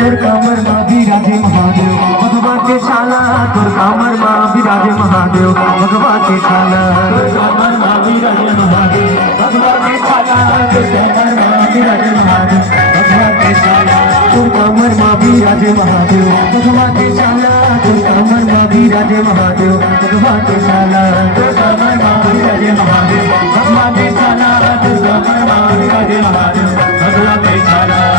তোর কামর মা বিরাজে মহাদেব ভগবানকে ছালা তোর কামর মা বিরাজে মহাদেব ভগবানকে ছালা তোর কামর মা বিরাজে মহাদেব ভগবানকে ছালা তোর কামর মা বিরাজে মহাদেব ভগবানকে ছালা তোর কামর মা বিরাজে মহাদেব ভগবানকে ছালা তোর কামর মা বিরাজে মহাদেব ভগবানকে ছালা তোর কামর মা বিরাজে মহাদেব ভগবানকে ছালা তোর কামর মা বিরাজে মহাদেব ভগবানকে ছালা